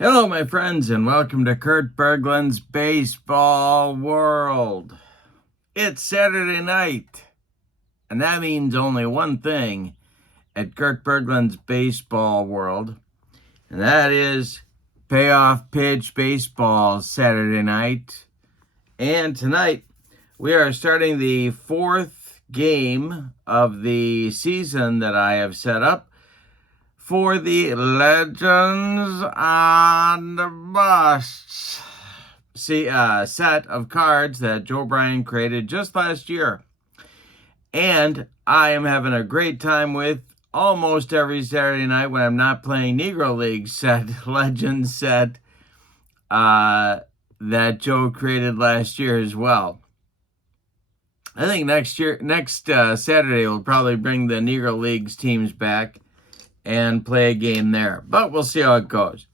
Hello, my friends, and welcome to Kurt Berglund's Baseball World. It's Saturday night, and that means only one thing at Kurt Berglund's Baseball World, and that is payoff pitch baseball Saturday night. And tonight, we are starting the fourth game of the season that I have set up for the Legends and Busts set of cards that Joe Bryan created just last year. And I am having a great time with almost every Saturday night when I'm not playing Negro League Legends set that Joe created last year as well. I think next Saturday we'll probably bring the Negro Leagues teams back and play a game there. But we'll see how it goes.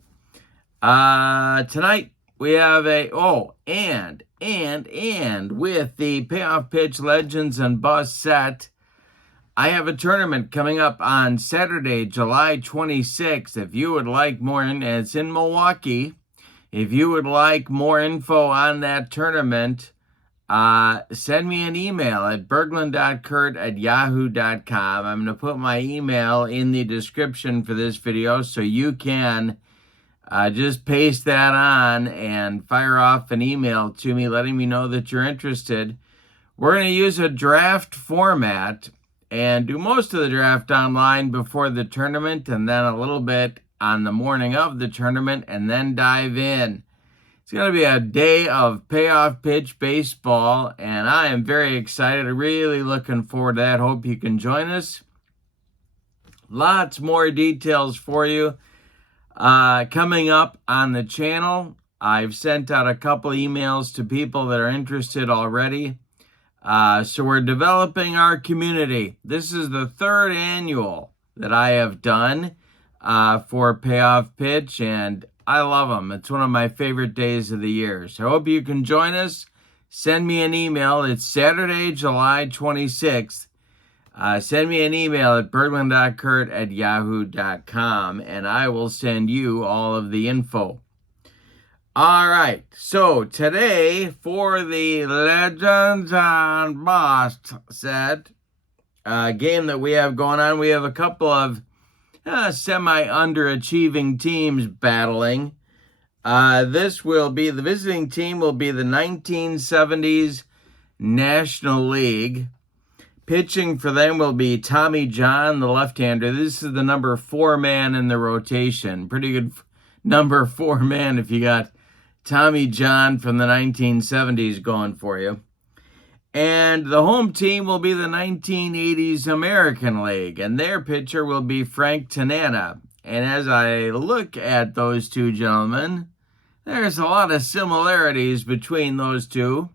Tonight we have and with the Payoff Pitch Legends and Busts set, I have a tournament coming up on Saturday, July 26th. If you would like more, it's in Milwaukee. If you would like more info on that tournament, send me an email at berglund.kurt@yahoo.com. I'm going to put my email in the description for this video so you can just paste that on and fire off an email to me letting me know that you're interested. We're going to use a draft format and do most of the draft online before the tournament and then a little bit on the morning of the tournament and then dive in. It's going to be a day of payoff pitch baseball, and I am very excited. Really looking forward to that. Hope you can join us. Lots more details for you coming up on the channel. I've sent out a couple emails to people that are interested already. So we're developing our community. This is the third annual that I have done for Payoff Pitch, and I love them. It's one of my favorite days of the year. So I hope you can join us. Send me an email. It's Saturday, July 26th. Send me an email at berglund.kurt@yahoo.com, and I will send you all of the info. All right. So today, for the Legends and Busts set game that we have going on, we have a couple of semi-underachieving teams battling. The visiting team will be the 1970s National League. Pitching for them will be Tommy John, the left-hander. This is the number 4 man in the rotation. Pretty good number 4 man if you got Tommy John from the 1970s going for you. And the home team will be the 1980s American League, and their pitcher will be Frank Tanana. And as I look at those two gentlemen, there's a lot of similarities between those two.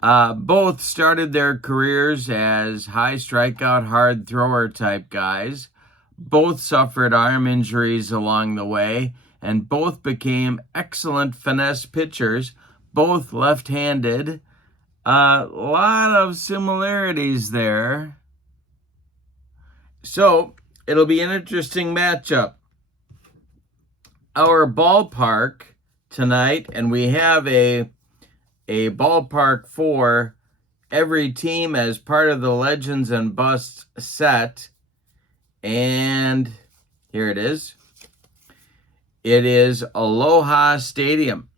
Both started their careers as high strikeout, hard thrower type guys. Both suffered arm injuries along the way, and both became excellent finesse pitchers, both left-handed. A lot of similarities there. So it'll be an interesting matchup. Our ballpark tonight, and we have a ballpark for every team as part of the Legends and Busts set. And here it is. It is Aloha Stadium.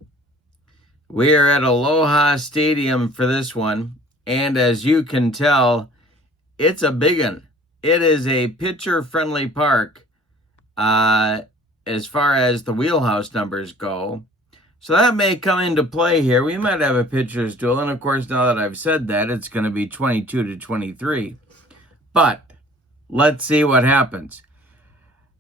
We are at Aloha Stadium for this one, and as you can tell, it's a big one. It is a pitcher-friendly park as far as the wheelhouse numbers go. So that may come into play here. We might have a pitcher's duel, and of course, now that I've said that, it's going to be 22-23. But let's see what happens.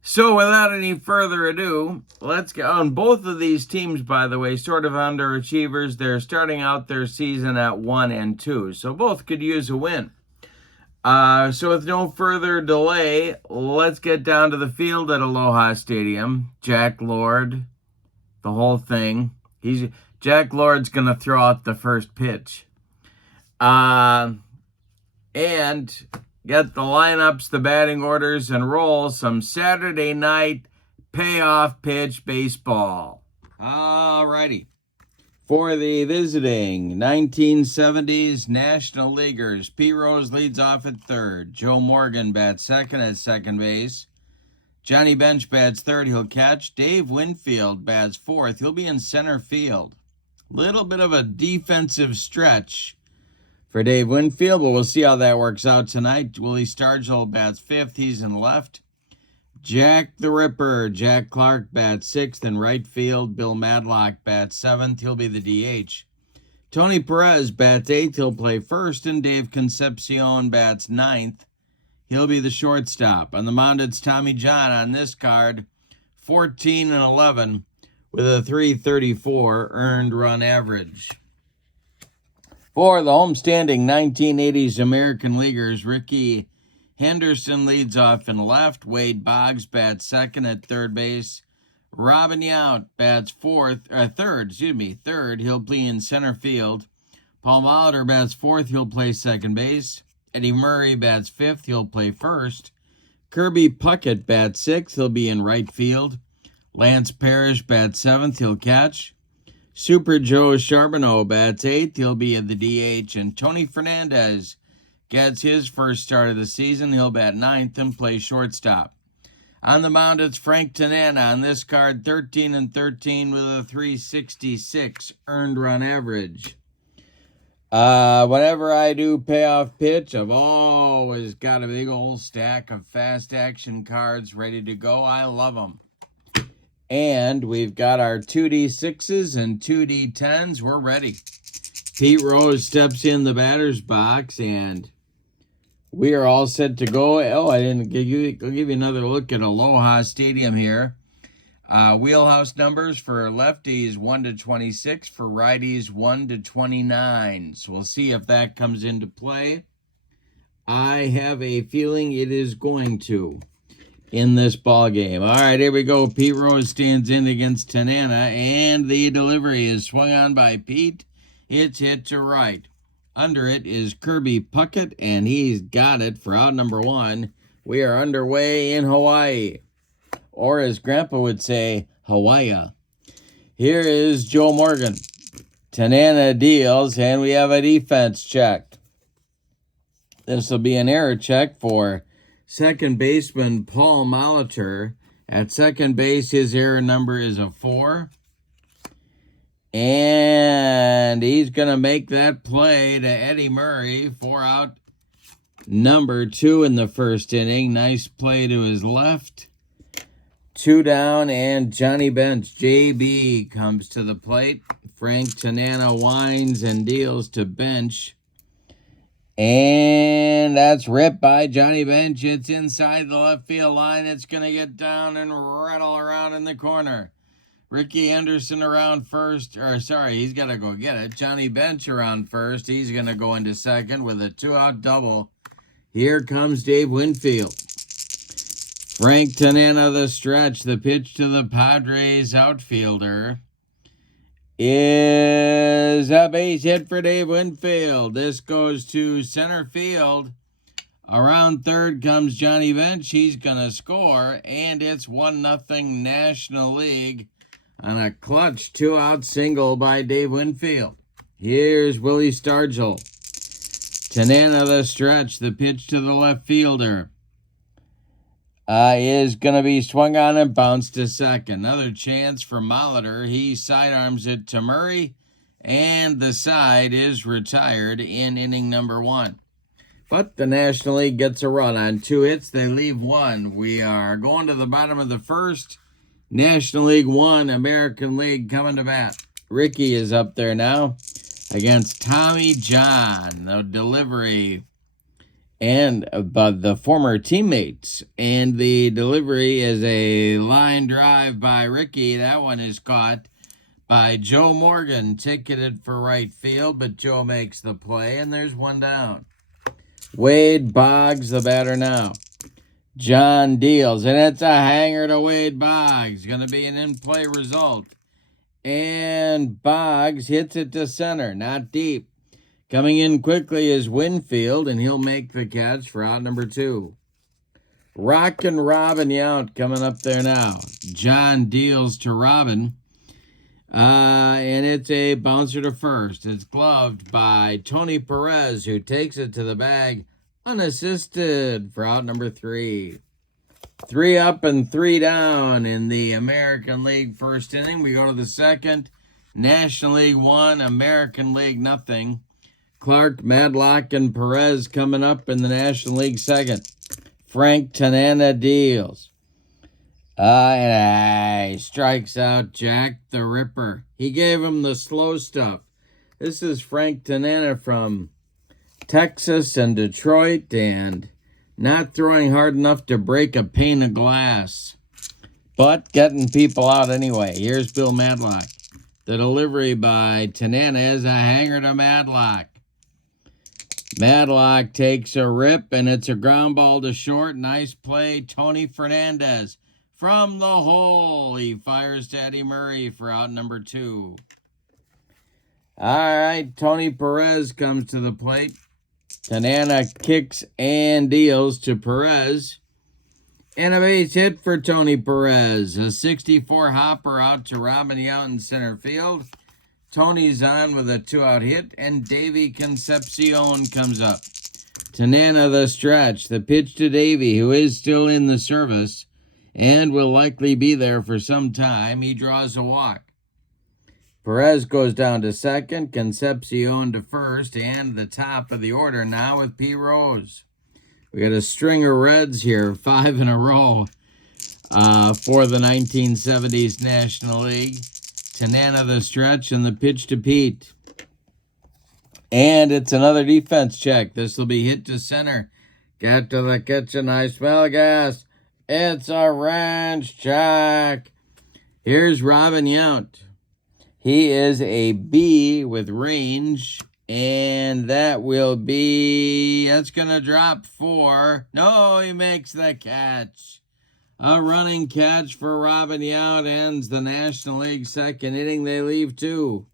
So without any further ado, let's go. On both of these teams, by the way, sort of underachievers. They're starting out their season at 1-2, so both could use a win. So with no further delay, let's get down to the field at Aloha Stadium. Jack Lord, the whole thing. Jack Lord's going to throw out the first pitch. And get the lineups, the batting orders, and roll some Saturday night payoff pitch baseball. All righty. For the visiting 1970s National Leaguers, Pete Rose leads off at third. Joe Morgan bats second at second base. Johnny Bench bats third. He'll catch. Dave Winfield bats fourth. He'll be in center field. Little bit of a defensive stretch for Dave Winfield, but we'll see how that works out tonight. Willie Stargell bats fifth. He's in left. Jack the Ripper, Jack Clark bats sixth in right field. Bill Madlock bats seventh. He'll be the DH. Tony Perez bats eighth. He'll play first. And Dave Concepcion bats ninth. He'll be the shortstop. On the mound, it's Tommy John on this card, 14 and 11 with a .334 earned run average. For the homestanding 1980s American Leaguers, Ricky Henderson leads off in left. Wade Boggs bats second at third base. Robin Yount bats third. He'll play in center field. Paul Molitor bats fourth. He'll play second base. Eddie Murray bats fifth. He'll play first. Kirby Puckett bats sixth. He'll be in right field. Lance Parrish bats seventh. He'll catch. Super Joe Charbonneau bats eighth. He'll be at the DH. And Tony Fernandez gets his first start of the season. He'll bat ninth and play shortstop. On the mound, it's Frank Tanana on this card, 13 and 13 with a .366 earned run average. Whenever I do payoff pitch, I've always got a big old stack of fast action cards ready to go. I love them. And we've got our 2D6s and 2D10s. We're ready. Pete Rose steps in the batter's box, and we are all set to go. Oh, I didn't give you. I'll give you another look at Aloha Stadium here. Wheelhouse numbers for lefties 1 to 26, for righties 1 to 29. So we'll see if that comes into play. I have a feeling it is going to in this ball game. All right, here we go. Pete Rose stands in against Tanana, and the delivery is swung on by Pete. It's hit to right. Under it is Kirby Puckett, and he's got it for out number one. We are underway in Hawaii, or as Grandpa would say, Hawaii. Here is Joe Morgan. Tanana deals, and we have a defense check. This will be an error check for second baseman Paul Molitor. At second base, his error number is a 4. And he's going to make that play to Eddie Murray for out number 2 in the first inning. Nice play to his left. 2 down, and Johnny Bench, JB, comes to the plate. Frank Tanana winds and deals to Bench. And that's ripped by Johnny Bench. It's inside the left field line. It's going to get down and rattle around in the corner. Ricky Henderson around first. He's got to go get it. Johnny Bench around first. He's going to go into second with a 2-out double. Here comes Dave Winfield. Frank Tanana the stretch. The pitch to the Padres outfielder is a base hit for Dave Winfield. This goes to center field. Around third comes Johnny Bench. He's going to score, and it's 1-0 National League on a clutch 2-out single by Dave Winfield. Here's Willie Stargell. Tanana the stretch. The pitch to the left fielder is going to be swung on and bounced to second. Another chance for Molitor. He sidearms it to Murray, and the side is retired in inning number 1. But the National League gets a run on 2 hits. They leave 1. We are going to the bottom of the first. National League 1, American League coming to bat. Ricky is up there now against Tommy John. The delivery and the former teammates. And the delivery is a line drive by Ricky. That one is caught by Joe Morgan, ticketed for right field, but Joe makes the play, and there's 1 down. Wade Boggs, the batter now. John deals, and it's a hanger to Wade Boggs. Going to be an in-play result. And Boggs hits it to center, not deep. Coming in quickly is Winfield, and he'll make the catch for out number 2. Rockin' Robin Yount coming up there now. John deals to Robin. And it's a bouncer to first. It's gloved by Tony Perez, who takes it to the bag unassisted for out number 3. 3 up and 3 down in the American League first inning. We go to the second. National League 1, American League nothing. Clark, Madlock, and Perez coming up in the National League second. Frank Tanana deals. And he strikes out Jack the Ripper. He gave him the slow stuff. This is Frank Tanana from Texas and Detroit, and not throwing hard enough to break a pane of glass, but getting people out anyway. Here's Bill Madlock. The delivery by Tanana is a hanger to Madlock. Madlock takes a rip, and it's a ground ball to short. Nice play, Tony Fernandez. From the hole, he fires to Eddie Murray for out number 2. All right, Tony Perez comes to the plate. Tanana kicks and deals to Perez. And a base hit for Tony Perez. A 64 hopper out to Robin Yount in center field. Tony's on with a 2-out hit, and Davey Concepcion comes up. Tanana the stretch. The pitch to Davey, who is still in the service and will likely be there for some time. He draws a walk. Perez goes down to second, Concepcion to first, and the top of the order now with P. Rose. We got a string of Reds here, 5 in a row for the 1970s National League. Tanana the stretch and the pitch to Pete. And it's another defense check. This will be hit to center. Get to the kitchen, I smell gas. It's a ranch check. Here's Robin Yount. He is a B with range, and that's going to drop 4. No, he makes the catch. A running catch for Robin Yount ends the National League second inning. They leave 2.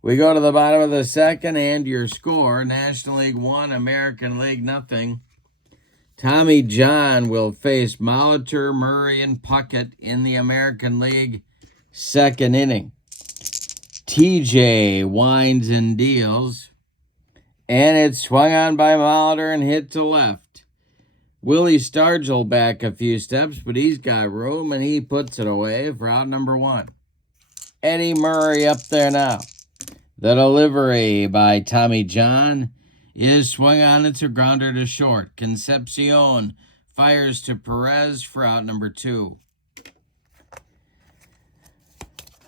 We go to the bottom of the second, and your score, National League 1, American League nothing. Tommy John will face Molitor, Murray, and Puckett in the American League second inning. TJ winds and deals, and it's swung on by Molitor and hit to left. Willie Stargell back a few steps, but he's got room, and he puts it away for out number 1. Eddie Murray up there now. The delivery by Tommy John is swung on. It's a grounder to short. Concepcion fires to Perez for out number 2.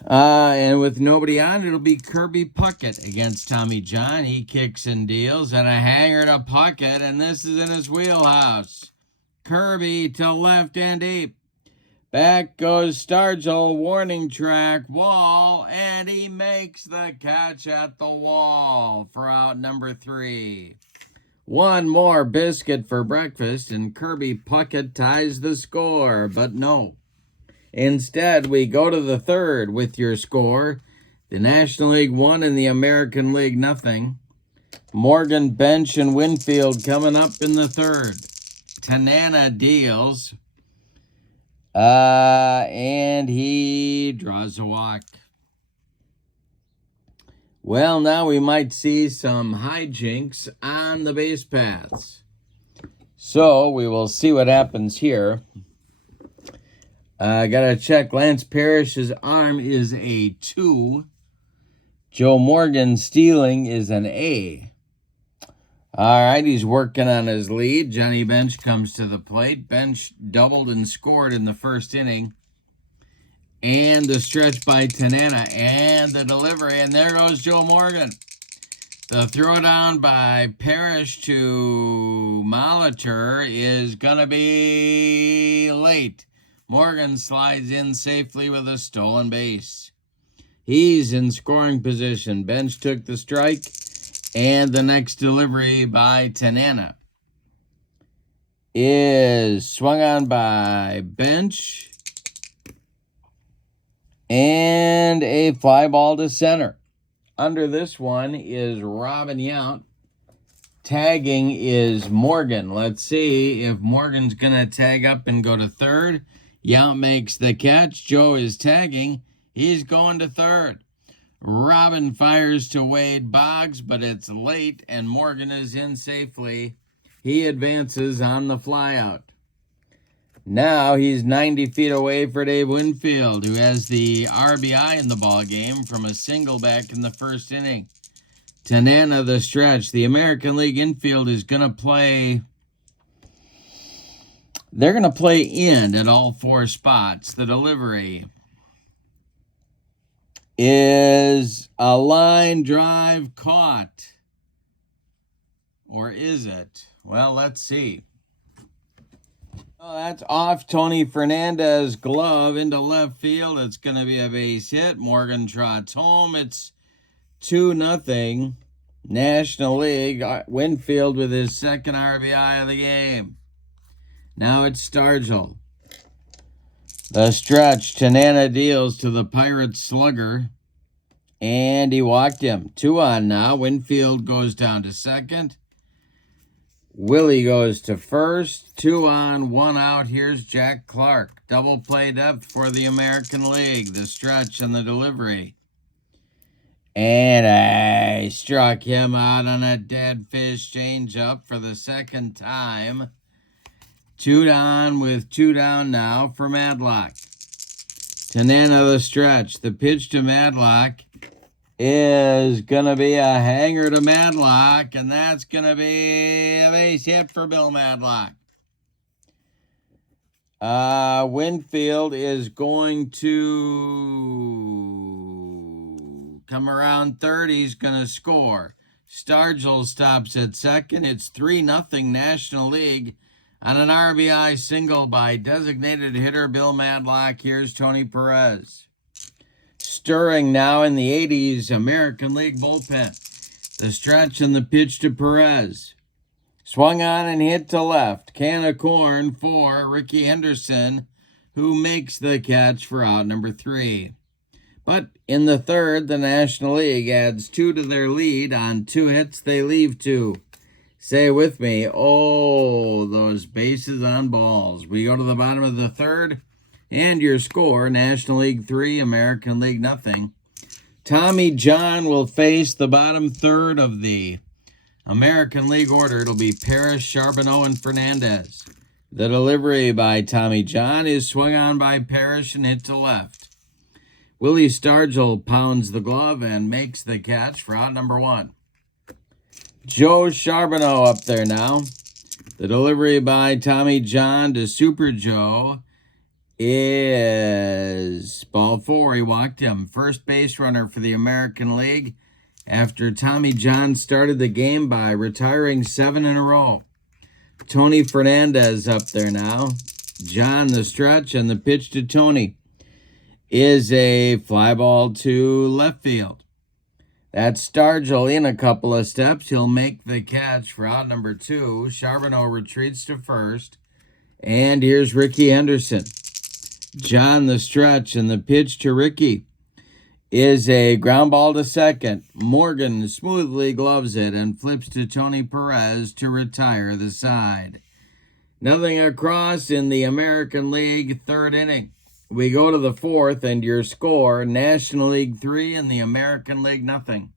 And with nobody on, it'll be Kirby Puckett against Tommy John. He kicks and deals, and a hanger to Puckett, and this is in his wheelhouse. Kirby to left and deep. Back goes Stargell, warning track, wall, and he makes the catch at the wall for out number 3. One more biscuit for breakfast, and Kirby Puckett ties the score, but no. Instead, we go to the third with your score. The National League 1 and the American League nothing. Morgan, Bench, and Winfield coming up in the third. Tanana deals. And he draws a walk. Well, now we might see some hijinks on the base paths. So we will see what happens here. Gotta check. Lance Parrish's arm is a 2. Joe Morgan stealing is an A. All right, he's working on his lead. Johnny Bench comes to the plate. Bench doubled and scored in the first inning. And the stretch by Tanana and the delivery. And there goes Joe Morgan. The throwdown by Parrish to Molitor is going to be late. Morgan slides in safely with a stolen base. He's in scoring position. Bench took the strike. And the next delivery by Tanana is swung on by Bench. And a fly ball to center. Under this one is Robin Yount. tagging is Morgan. Let's see if Morgan's going to tag up and go to third. Yount makes the catch. Joe is tagging. He's going to third. Robin fires to Wade Boggs, but it's late, and Morgan is in safely. He advances on the flyout. Now he's 90 feet away for Dave Winfield, who has the RBI in the ball game from a single back in the first inning. Tanana the stretch. The American League infield is going to play. They're going to play in at all four spots. The delivery is a line drive caught. Or is it? Well, let's see. Oh, that's off Tony Fernandez's glove into left field. It's going to be a base hit. Morgan trots home. It's 2-0. National League. Winfield with his second RBI of the game. Now it's Stargell. The stretch. Tanana deals to the Pirates slugger. And he walked him. 2 on now. Winfield goes down to second. Willie goes to first. 2 on, 1 out. Here's Jack Clark. Double play depth for the American League. The stretch and the delivery. And I struck him out on a dead fish changeup for the second time. 2 down with 2 down now for Madlock. Tanana the stretch. The pitch to Madlock is going to be a hanger to Madlock, and that's going to be a base hit for Bill Madlock. Winfield is going to come around third. He's going to score. Stargell stops at second. It's 3-0 National League on an RBI single by designated hitter Bill Madlock. Here's Tony Perez. Stirring now in the 80s American League bullpen. The stretch and the pitch to Perez. Swung on and hit to left. Can of corn for Ricky Henderson, who makes the catch for out number 3. But in the third, the National League adds 2 to their lead. On 2 hits, they leave 2. Say with me, oh, those bases on balls. We go to the bottom of the third. And your score, National League 3, American League 0. Tommy John will face the bottom third of the American League order. It'll be Parrish, Charbonneau, and Fernandez. The delivery by Tommy John is swung on by Parrish and hit to left. Willie Stargell pounds the glove and makes the catch for out number 1. Joe Charbonneau up there now. The delivery by Tommy John to Super Joe is ball 4. He walked him. First base runner for the American League after Tommy John started the game by retiring 7 in a row. Tony Fernandez up there now. John the stretch, and the pitch to Tony is a fly ball to left field. That's Stargell in a couple of steps. He'll make the catch for out number 2. Charbonneau retreats to first. And here's Ricky Henderson. John the stretch, and the pitch to Ricky is a ground ball to second. Morgan smoothly gloves it and flips to Tony Perez to retire the side. Nothing across in the American League third inning. We go to the fourth, and your score, National League 3 and the American League 0.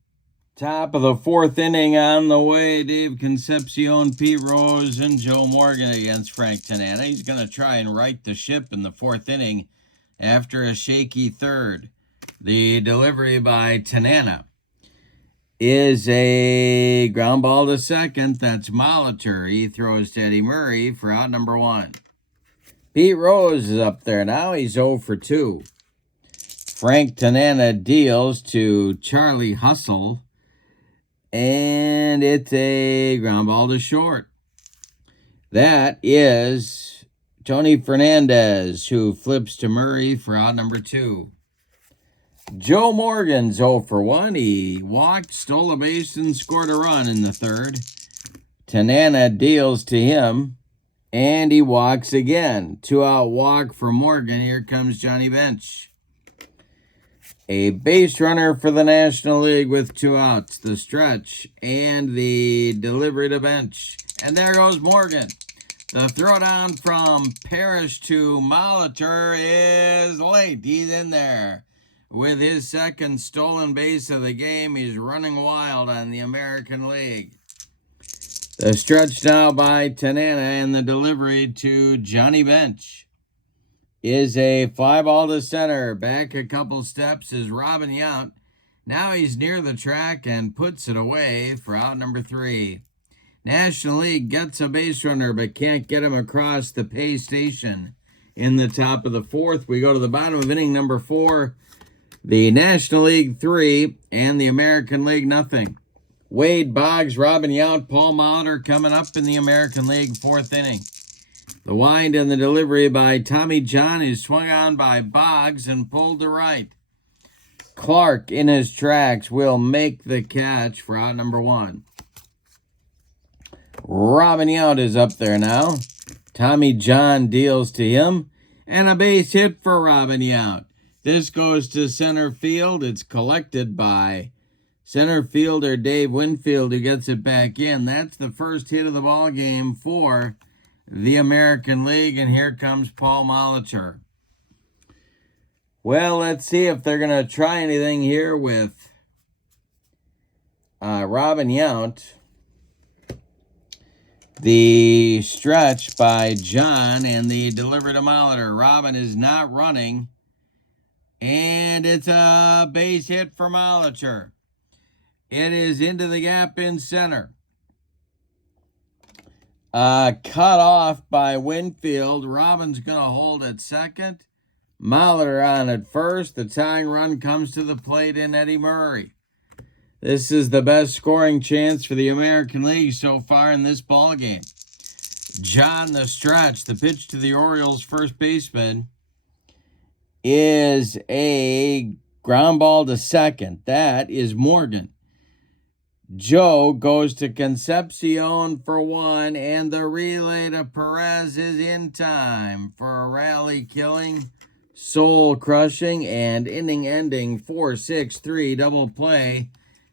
Top of the fourth inning on the way. Dave Concepcion, Pete Rose, and Joe Morgan against Frank Tanana. He's going to try and right the ship in the fourth inning after a shaky third. The delivery by Tanana is a ground ball to second. That's Molitor. He throws to Eddie Murray for out number 1. Pete Rose is up there now. He's 0 for 2. Frank Tanana deals to Charlie Hustle. And it's a ground ball to short. That is Tony Fernandez, who flips to Murray for out number 2. Joe Morgan's 0 for 1. He walked, stole a base, and scored a run in the third. Tanana deals to him, and he walks again. 2-out walk for Morgan. Here comes Johnny Bench. A base runner for the National League with 2 outs. The stretch and the delivery to bench. And there goes Morgan. The throwdown from Parrish to Molitor is late. He's in there with his second stolen base of the game. He's running wild on the American League. The stretch now by Tanana and the delivery to Johnny Bench is a fly ball to center. Back a couple steps is Robin Yount. Now he's near the track and puts it away for out number 3. National League gets a base runner but can't get him across the pay station. In the top of the 4th, we go to the bottom of inning number 4. The National League 3 and the American League nothing. Wade Boggs, Robin Yount, Paul Molitor coming up in the American League 4th inning. The wind and the delivery by Tommy John is swung on by Boggs and pulled to right. Clark in his tracks will make the catch for out number 1. Robin Yount is up there now. Tommy John deals to him. And a base hit for Robin Yount. This goes to center field. It's collected by center fielder Dave Winfield, who gets it back in. That's the first hit of the ball game for the American League, and here comes Paul Molitor. Well, let's see if they're going to try anything here with Robin Yount. The stretch by John and the delivery to Molitor. Robin is not running, and it's a base hit for Molitor. It is into the gap in center. Cut off by Winfield. Robin's going to hold at second. Molitor on at first. The tying run comes to the plate in Eddie Murray. This is the best scoring chance for the American League so far in this ball game. John the stretch. The pitch to the Orioles first baseman is a ground ball to second. That is Morgan. Joe goes to Concepcion for 1, and the relay to Perez is in time for a rally-killing, soul-crushing, and inning-ending 4-6-3 double play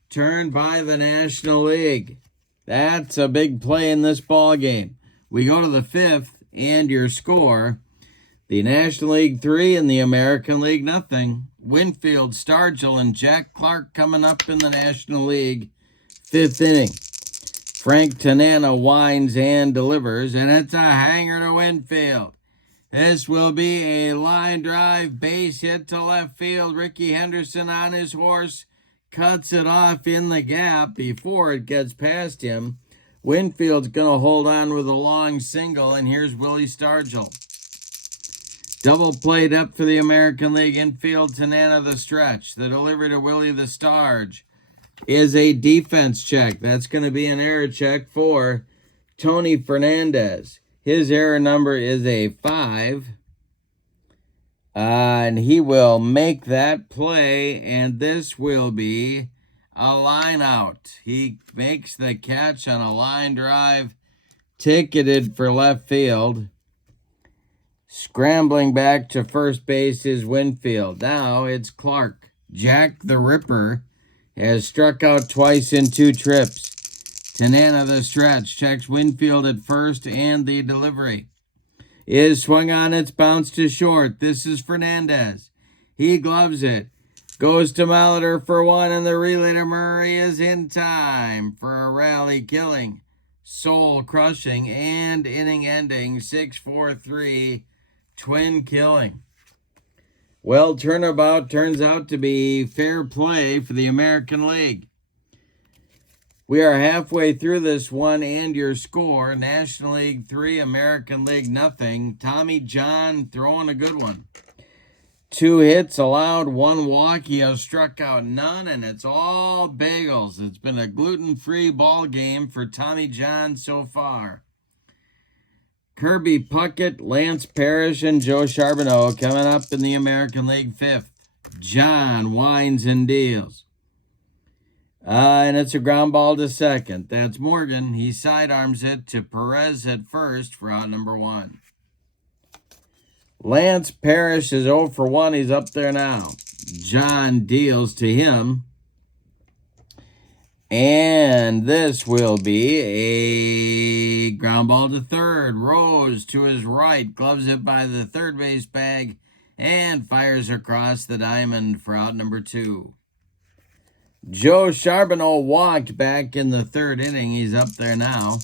turned by the National League. That's a big play in this ball game. We go to the 5th, and your score, the National League 3 and the American League nothing. Winfield, Stargell, and Jack Clark coming up in the National League 5th inning. Frank Tanana winds and delivers, and it's a hanger to Winfield. This will be a line drive base hit to left field. Ricky Henderson on his horse cuts it off in the gap before it gets past him. Winfield's going to hold on with a long single, and here's Willie Stargell. Double played up for the American League infield. Tanana the stretch. The delivery to Willie the Starge is a defense check. That's going to be an error check for Tony Fernandez. His error number is a 5. And he will make that play, and this will be a line out. He makes the catch on a line drive, ticketed for left field. Scrambling back to first base is Winfield. Now it's Clark. Jack the Ripper has struck out twice in 2 trips. Tanana the stretch checks Winfield at first, and the delivery is swung on. It's bounced to short. This is Fernandez. He gloves it. Goes to Molitor for 1, and the relay to Murray is in time for a rally-killing, soul-crushing, and inning-ending 6-4-3 twin killing. Well, turnabout turns out to be fair play for the American League. We are halfway through this one, and your score, National League 3, American League nothing. Tommy John throwing a good one. 2 hits allowed, 1 walk. He has struck out none, and it's all bagels. It's been a gluten-free ball game for Tommy John so far. Kirby Puckett, Lance Parrish, and Joe Charbonneau coming up in the American League 5th. John winds and deals. And it's a ground ball to second. That's Morgan. He sidearms it to Perez at first for out number 1. Lance Parrish is 0 for 1. He's up there now. John deals to him. And this will be a ground ball to third. Rose to his right, gloves it by the third base bag, and fires across the diamond for out number 2. Joe Charbonneau walked back in the third inning. He's up there now.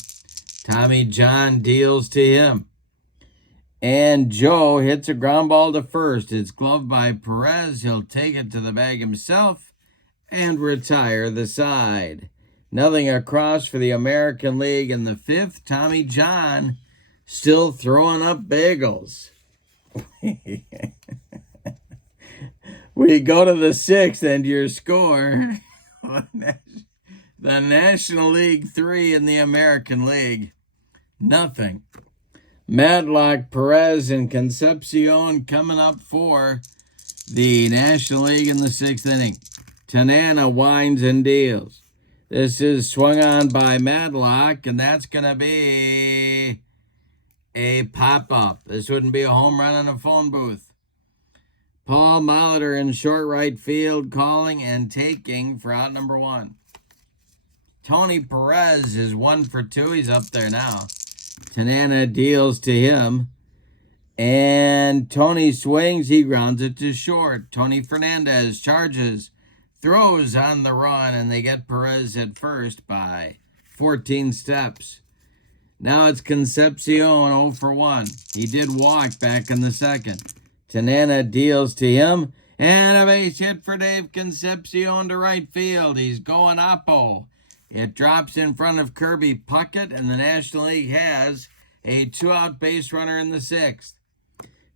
Tommy John deals to him. And Joe hits a ground ball to first. It's gloved by Perez. He'll take it to the bag himself and retire the side. Nothing across for the American League in the 5th. Tommy John still throwing up bagels. We go to the 6th, and your score, the National League 3 and the American League, nothing. Madlock, Perez, and Concepcion coming up for the National League in the 6th inning. Tanana winds and deals. This is swung on by Madlock, and that's going to be a pop-up. This wouldn't be a home run in a phone booth. Paul Molitor in short right field, calling and taking for out number 1. Tony Perez is 1 for 2. He's up there now. Tanana deals to him. And Tony swings. He grounds it to short. Tony Fernandez charges, throws on the run, and they get Perez at first by 14 steps. Now it's Concepcion 0 for 1. He did walk back in the 2nd. Tanana deals to him, and a base hit for Dave Concepcion to right field. He's going oppo. It drops in front of Kirby Puckett, and the National League has a 2-out base runner in the 6th.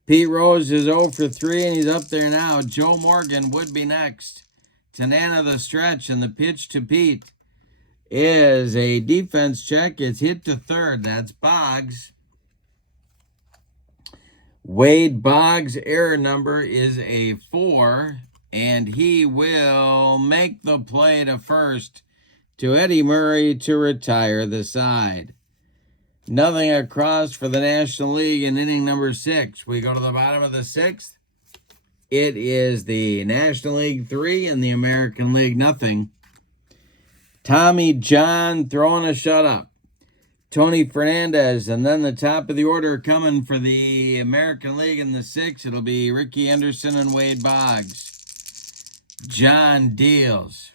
Pete Rose is 0 for 3, and he's up there now. Joe Morgan would be next. Tanana the stretch, and the pitch to Pete is a defense check. It's hit to third. That's Boggs. Wade Boggs' error number is a 4, and he will make the play to first to Eddie Murray to retire the side. Nothing across for the National League in inning number 6. We go to the bottom of the 6th. It is the National League 3 and the American League nothing. Tommy John throwing a shutout. Tony Fernandez, and then the top of the order coming for the American League in the 6th. It'll be Ricky Henderson and Wade Boggs. John deals.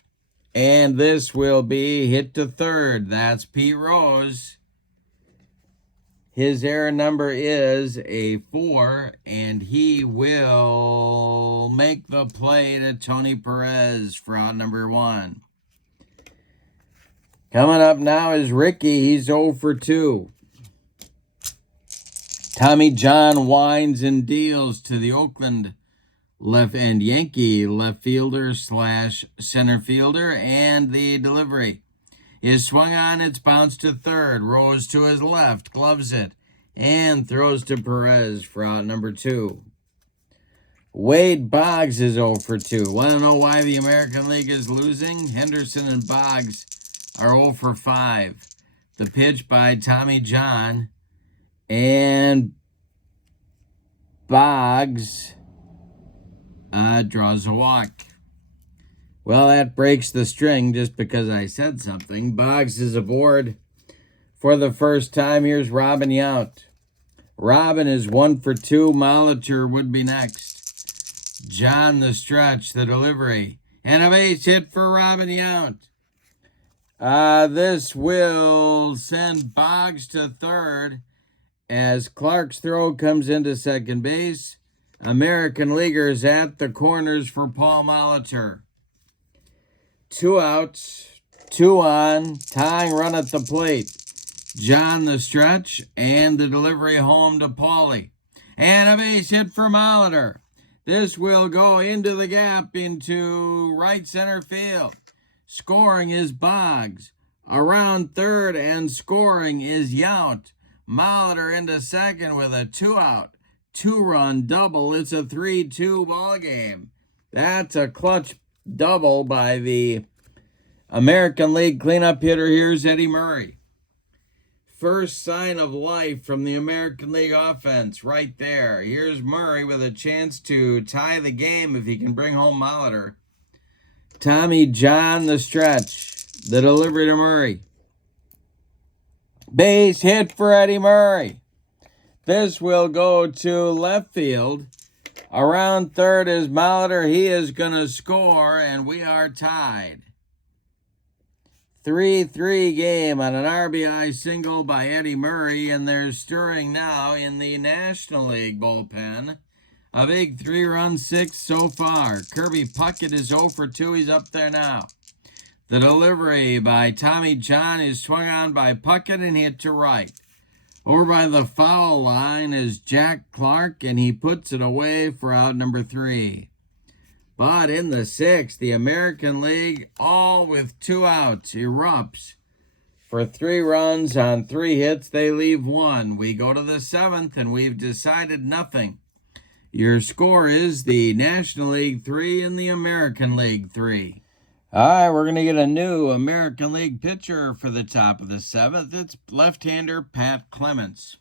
And this will be hit to third. That's Pete Rose. His error number is a 4, and he will make the play to Tony Perez for out number 1. Coming up now is Ricky. He's 0 for 2. Tommy John winds and deals to the Oakland left-end Yankee left fielder / center fielder, and the delivery is swung on. It's bounced to third. Rose to his left, gloves it, and throws to Perez for out number 2. Wade Boggs is 0 for 2. Want to know why the American League is losing? Henderson and Boggs are 0 for 5. The pitch by Tommy John, and Boggs draws a walk. Well, that breaks the string just because I said something. Boggs is aboard for the first time. Here's Robin Yount. Robin is 1 for 2. Molitor would be next. John the stretch, the delivery, and a base hit for Robin Yount. This will send Boggs to third as Clark's throw comes into second base. American Leaguers at the corners for Paul Molitor. 2 outs, 2 on, tying run at the plate. John the stretch, and the delivery home to Paulie. And a base hit for Molitor. This will go into the gap into right center field. Scoring is Boggs. Around third and scoring is Yount. Molitor into second with a 2-out, 2-run double. It's a 3-2 ball game. That's a clutch double by the American League cleanup hitter. Here's Eddie Murray. first sign of life from the American League offense right there. Here's Murray with a chance to tie the game if he can bring home Molitor. Tommy John, the stretch. The delivery to Murray. Base hit for Eddie Murray. This will go to left field. Around third is Molitor. He is going to score, and we are tied. 3-3 game on an RBI single by Eddie Murray, and they're stirring now in the National League bullpen. A big 3-run sixth so far. Kirby Puckett is 0 for 2. He's up there now. The delivery by Tommy John is swung on by Puckett and hit to right. Over by the foul line is Jack Clark, and he puts it away for out number 3. But in the 6th, the American League, all with 2 outs, erupts. For 3 runs on 3 hits, they leave 1. We go to the 7th, and we've decided nothing. Your score is the National League 3 and the American League 3. All right, we're going to get a new American League pitcher for the top of the 7th. It's left-hander Pat Clements.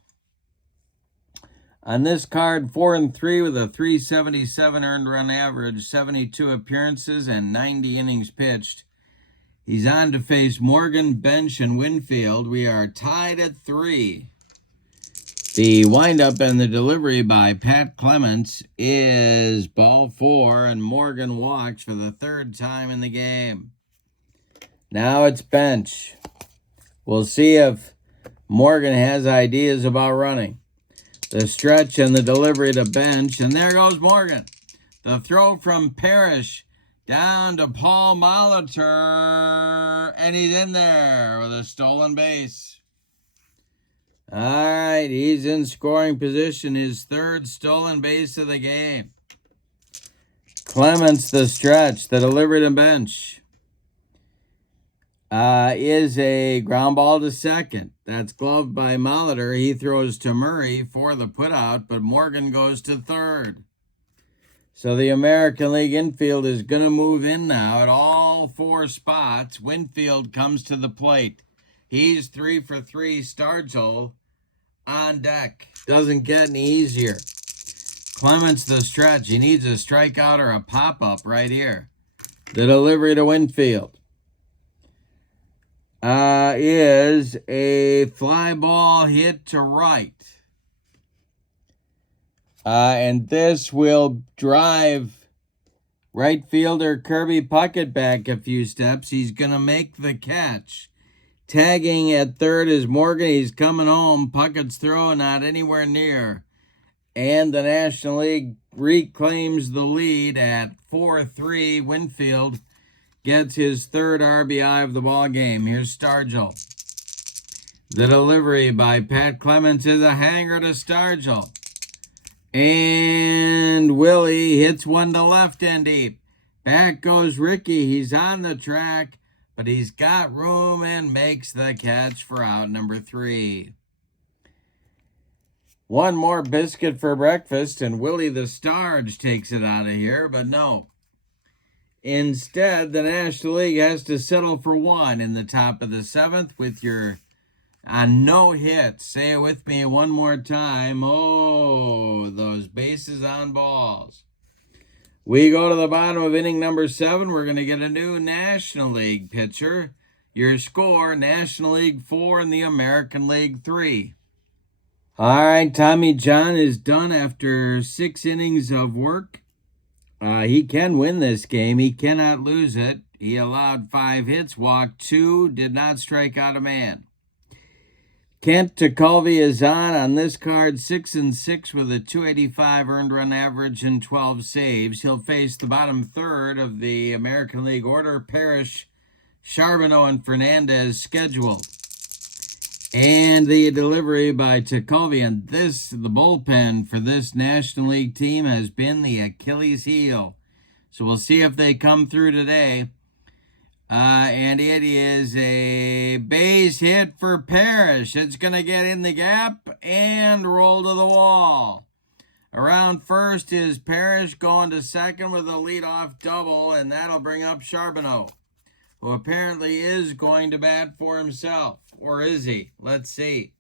On this card, 4-3 with a 377 earned run average, 72 appearances, and 90 innings pitched. He's on to face Morgan, Bench, and Winfield. We are tied at 3. The windup and the delivery by Pat Clements is ball 4, and Morgan walks for the 3rd time in the game. Now it's Bench. We'll see if Morgan has ideas about running. The stretch and the delivery to Bench, and there goes Morgan. The throw from Parrish down to Paul Molitor, and he's in there with a stolen base. All right, he's in scoring position, his 3rd stolen base of the game. Clements, the stretch, the delivery to Bench, is a ground ball to second. That's gloved by Molitor. He throws to Murray for the putout, but Morgan goes to 3rd. So the American League infield is going to move in now at all 4 spots. Winfield comes to the plate. He's 3 for 3. Stargell on deck. Doesn't get any easier. Clements, the stretch. He needs a strikeout or a pop-up right here. The delivery to Winfield is a fly ball hit to right. And this will drive right fielder Kirby Puckett back a few steps. He's going to make the catch. Tagging at 3rd is Morgan. He's coming home. Puckett's throw not anywhere near. And the National League reclaims the lead at 4-3. Winfield gets his 3rd RBI of the ball game. Here's Stargell. The delivery by Pat Clements is a hanger to Stargell. And Willie hits one to left and deep. Back goes Ricky. He's on the track, but he's got room and makes the catch for out number 3. One more biscuit for breakfast, and Willie the Starge takes it out of here, but no. Instead, the National League has to settle for 1 in the top of the 7th with your no hits. Say it with me one more time. Oh, those bases on balls. We go to the bottom of inning number 7. We're going to get a new National League pitcher. Your score, National League 4 and the American League 3. All right, Tommy John is done after 6 innings of work. He can win this game. He cannot lose it. He allowed 5 hits, walked 2, did not strike out a man. Kent Tekulve is on this card, 6-6 with a 285 earned run average and 12 saves. He'll face the bottom third of the American League order, Parrish, Charbonneau, and Fernandez scheduled. And the delivery by Tekulve, and the bullpen for this National League team has been the Achilles heel. So we'll see if they come through today. And it is a base hit for Parrish. It's going to get in the gap and roll to the wall. Around first is Parrish going to second with a leadoff double, and that'll bring up Charbonneau, who apparently is going to bat for himself. Or is he? Let's see.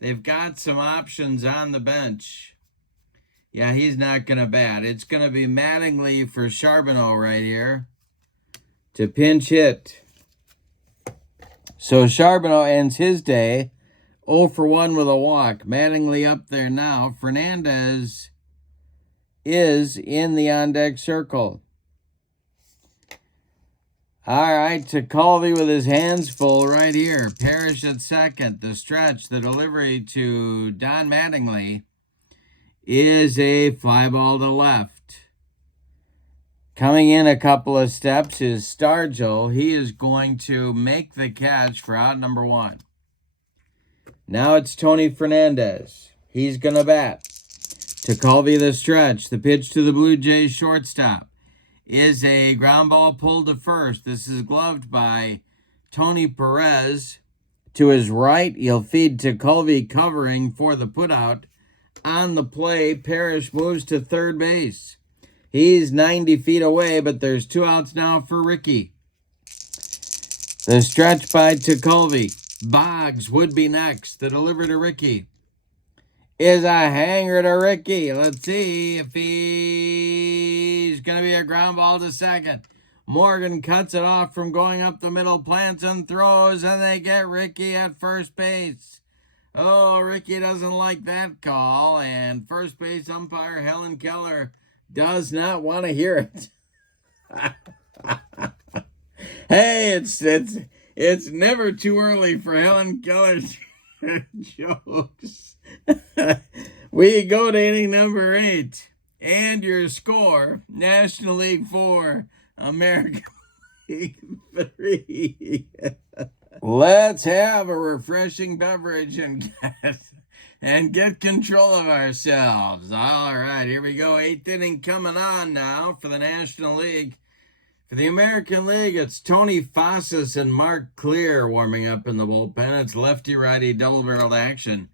They've got some options on the bench. Yeah, he's not going to bat. It's going to be Mattingly for Charbonneau right here to pinch hit. So Charbonneau ends his day 0 for 1 with a walk. Mattingly up there now. Fernandez is in the on-deck circle. All right, to Colby with his hands full right here. Parrish at second. The stretch, the delivery to Don Mattingly is a fly ball to left. Coming in a couple of steps is Stargell. He is going to make the catch for out number 1. Now it's Tony Fernandez. He's going to bat. To Colby the stretch. The pitch to the Blue Jays shortstop is a ground ball pulled to first. This is gloved by Tony Perez. To his right, he'll feed to Colby covering for the putout. On the play, Parrish moves to third base. He's 90 feet away, but there's 2 outs now for Ricky. The stretch by to Colby. Boggs would be next. The delivery to Ricky is a hanger to Ricky. Let's see if he's going to be a ground ball to second. Morgan cuts it off from going up the middle, plants and throws, and they get Ricky at first base. Oh, Ricky doesn't like that call, and first base umpire Helen Keller does not want to hear it. Hey, it's never too early for Helen Keller's jokes. We go to inning number 8. And your score, National League 4, American League 3. Let's have a refreshing beverage and get control of ourselves. All right, here we go. 8th inning coming on now for the National League. For the American League, it's Tony Fossas and Mark Clear warming up in the bullpen. It's lefty-righty double-barreled action.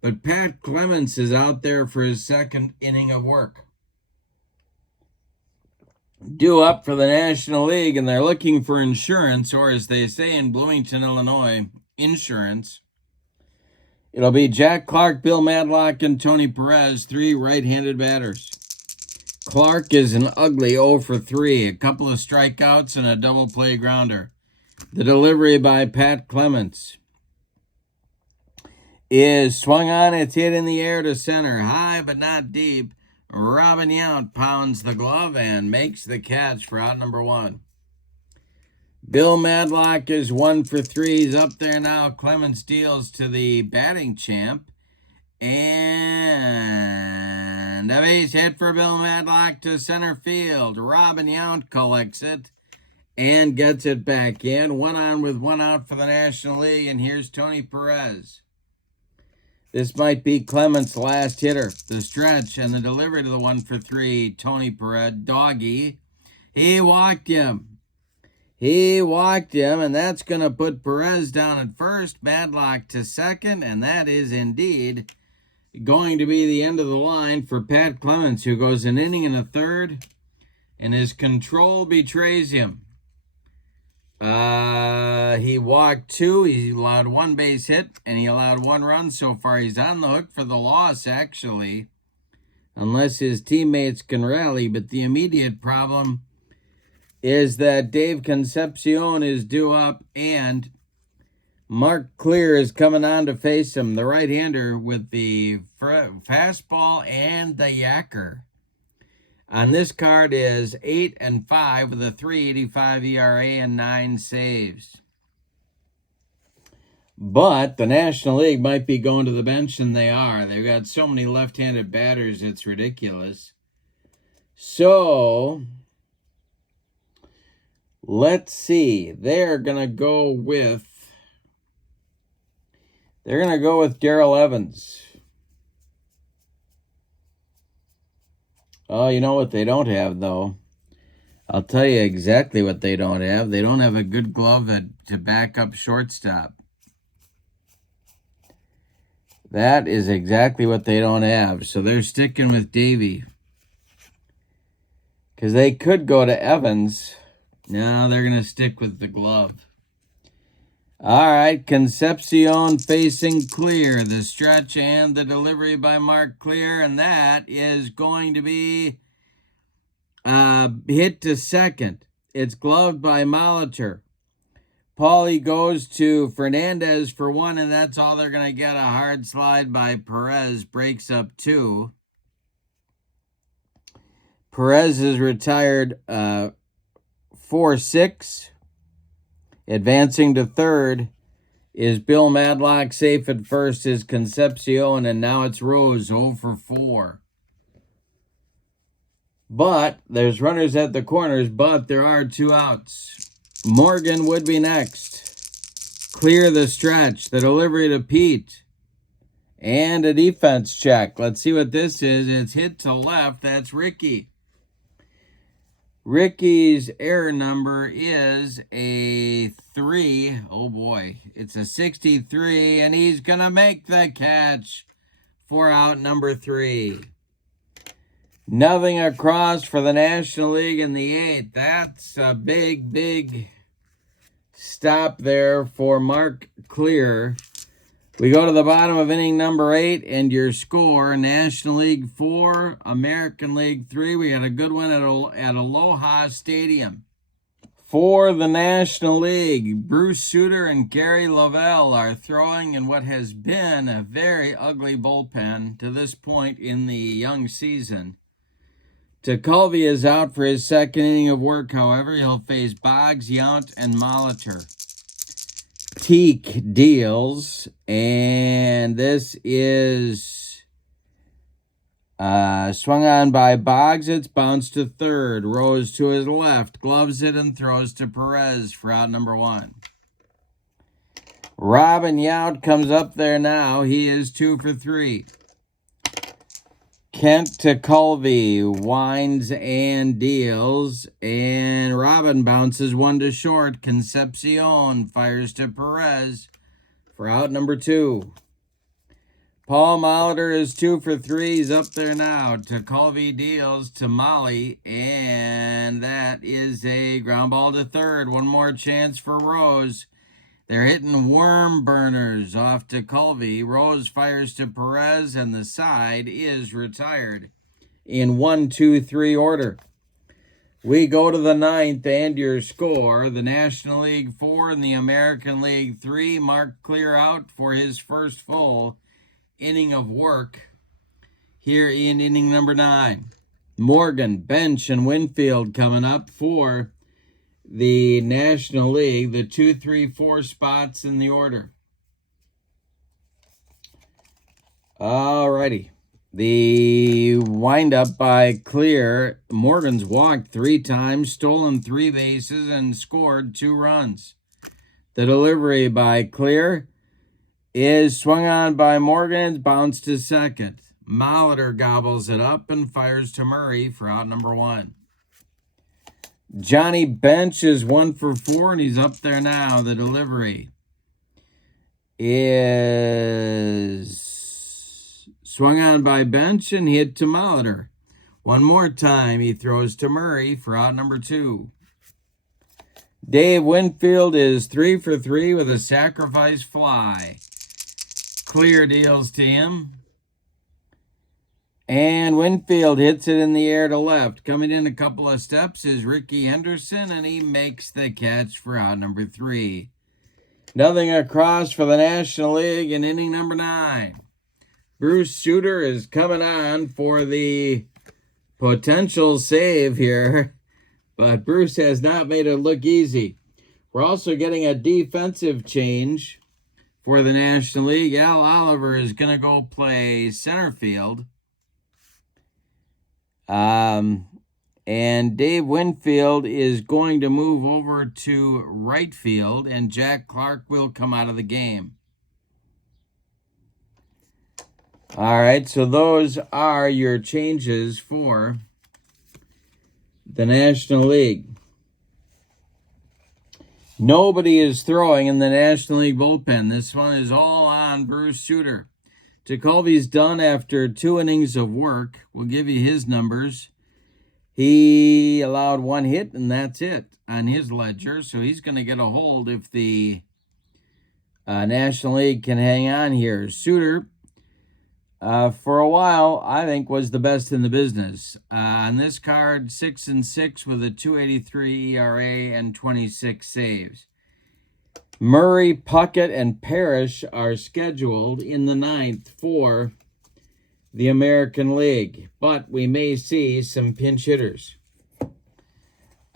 But Pat Clements is out there for his 2nd inning of work. Due up for the National League, and they're looking for insurance, or as they say in Bloomington, Illinois, insurance. It'll be Jack Clark, Bill Madlock, and Tony Perez, 3 right-handed batters. Clark is an ugly 0 for 3, a couple of strikeouts and a double play grounder. The delivery by Pat Clements is swung on. It's hit in the air to center, high but not deep. Robin Yount pounds the glove and makes the catch for out number 1. Bill Madlock is 1 for 3. He's up there now. Clements deals to the batting champ. And a base hit for Bill Madlock to center field. Robin Yount collects it and gets it back in. 1 on with 1 out for the National League. And here's Tony Perez. This might be Clements' last hitter. The stretch and the delivery to the 1 for 3. Tony Perez, doggy. He walked him. And that's going to put Perez down at first. Madlock to second, and that is indeed going to be the end of the line for Pat Clements, who goes an inning and a third, and his control betrays him. He walked 2, he allowed 1 base hit, and he allowed 1 run so far. He's on the hook for the loss, actually, unless his teammates can rally. But the immediate problem is that Dave Concepcion is due up, and Mark Clear is coming on to face him, the right-hander with the fastball and the yacker. On this card is 8-5 with a 3.85 ERA and 9 saves. But the National League might be going to the bench, and they are. They've got so many left-handed batters, it's ridiculous. So let's see. They're going to go with Darrell Evans. Oh, you know what they don't have, though? I'll tell you exactly what they don't have. They don't have a good glove to back up shortstop. That is exactly what they don't have. So they're sticking with Davey. Because they could go to Evans. No, they're going to stick with the glove. All right, Concepcion facing Clear. The stretch and the delivery by Mark Clear, and that is going to be hit to second. It's gloved by Molitor. Paulie goes to Fernandez for one, and that's all they're going to get. A hard slide by Perez breaks up 2. Perez is retired 4-6. Advancing to third is Bill Madlock. Safe at first is Concepcion, and now it's Rose 0 for 4. But there's runners at the corners, but there are 2 outs. Morgan would be next. Clear the stretch, the delivery to Pete, and a defense check. Let's see what this is. It's hit to left. That's Ricky. Ricky's error number is a 3. Oh boy, it's a 63, and he's gonna make the catch for out number 3. Nothing across for the National League in the 8th. That's a big stop there for Mark Clear. We go to the bottom of inning number 8, and your score: National League 4, American League 3. We had a good one at Aloha Stadium. For the National League, Bruce Sutter and Gary Lavelle are throwing in what has been a very ugly bullpen to this point in the young season. Tekulve is out for his second inning of work, however. He'll face Boggs, Yount, and Molitor. Teak deals, and this is swung on by Boggs. It's bounced to third. Rose to his left, gloves it, and throws to Perez for out number 1. Robin Yount comes up there now. He is 2 for 3. Kent Tekulve winds and deals, and Robin bounces 1 to short. Concepcion fires to Perez for out number 2. Paul Molitor is 2 for 3. He's up there now. Tekulve deals to Molly, and that is a ground ball to third. One more chance for Rose. They're hitting worm burners off to Tekulve. Rose fires to Perez, and the side is retired in 1-2-3 order. We go to the 9th, and your score: the National League 4 and the American League 3. Mark Clear out for his first full inning of work here in inning number 9. Morgan, Bench, and Winfield coming up for the National League, the 2, 3, 4 spots in the order. Alrighty. The windup by Clear. Morgan's walked 3 times, stolen 3 bases, and scored 2 runs. The delivery by Clear is swung on by Morgan, bounced to second. Molitor gobbles it up and fires to Murray for out number 1. Johnny Bench is 1 for 4, and he's up there now. The delivery is swung on by Bench and hit to Molitor. One more time, he throws to Murray for out number 2. Dave Winfield is 3 for 3 with a sacrifice fly. Clear deals to him, and Winfield hits it in the air to left. Coming in a couple of steps is Ricky Henderson, and he makes the catch for out number 3. Nothing across for the National League in inning number 9. Bruce Sutter is coming on for the potential save here, but Bruce has not made it look easy. We're also getting a defensive change for the National League. Al Oliver is going to go play center field. And Dave Winfield is going to move over to right field, and Jack Clark will come out of the game. All right, so those are your changes for the National League. Nobody is throwing in the National League bullpen. This one is all on Bruce Sutter. Tekulve's done after 2 innings of work. We'll give you his numbers. He allowed one hit, and that's it on his ledger. So he's going to get a hold if the National League can hang on here. Suter, for a while, I think was the best in the business. On this card, 6-6 with a 2.83 ERA and 26 saves. Murray, Puckett, and Parrish are scheduled in the 9th for the American League, but we may see some pinch hitters.